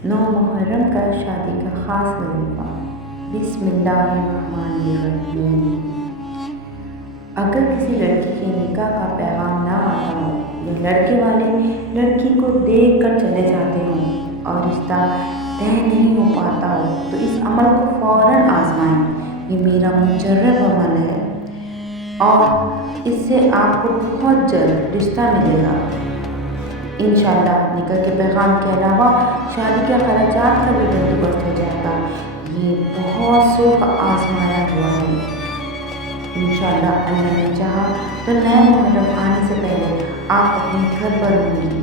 9 मुहर्रम का शादी का ख़ास वजीफ़ा। बिस्मिल्लाहिर्रहमानिर्रहीम। अगर किसी लड़की के निकाह का पैगाम ना आता हो या लड़के वाले लड़की को देख कर चले जाते हों और रिश्ता तय नहीं हो पाता हो तो इस अमल को फ़ौरन आजमाएं। ये मेरा मुजर्रब अमल है और इससे आपको बहुत जल्द रिश्ता मिलेगा इंशाअल्लाह। निकाह के पैगाम के अलावा शादी के खर्चात का भी बंदोबस्त हो जाएगा। ये बहुत सोच आजमाया हुआ है। इंशाअल्लाह अल्लाह ने चाहा तो नए मुहर्रम आने से पहले आप अपने घर पर होंगी।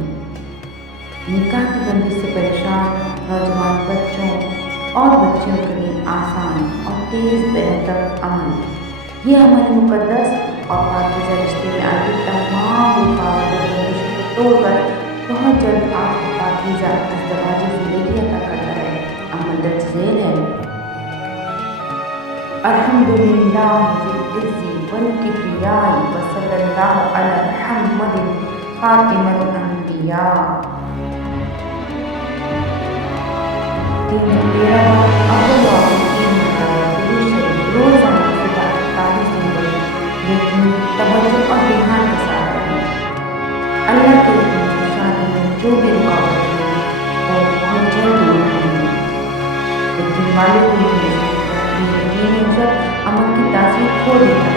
निकाह की बंदी से परेशान नौजवान बच्चों और बच्चियों के लिए आसान और तेज़ बेहतर अमल। ये हमारे मुक़द्दस और पाकीज़ा रिश्ते में आती तमाम रुकावटों को तोड़कर बहुत जल्द आपको पाकीज़ा अज़दवाजी ज़िंदगी अता करता है। अमल दर्ज झेल है। अल्हम्दुलिल्लाह ज़िल इज़्ज़ि वल किब्रियाई व सल्लल्लाहु अला मुहम्मदिन ख़ातिमुल अंबिया। 313 रोज़ाना सुबह 41 नंबर, लेकिन तवज्जो और ध्यान के साथ रहें। अल्लाह के हुक्म से शादी में जो भी रुकावट है वो बहुत जल्द दूर होगी। लेकिन वाले को ये अमल की तासीर खो देता है।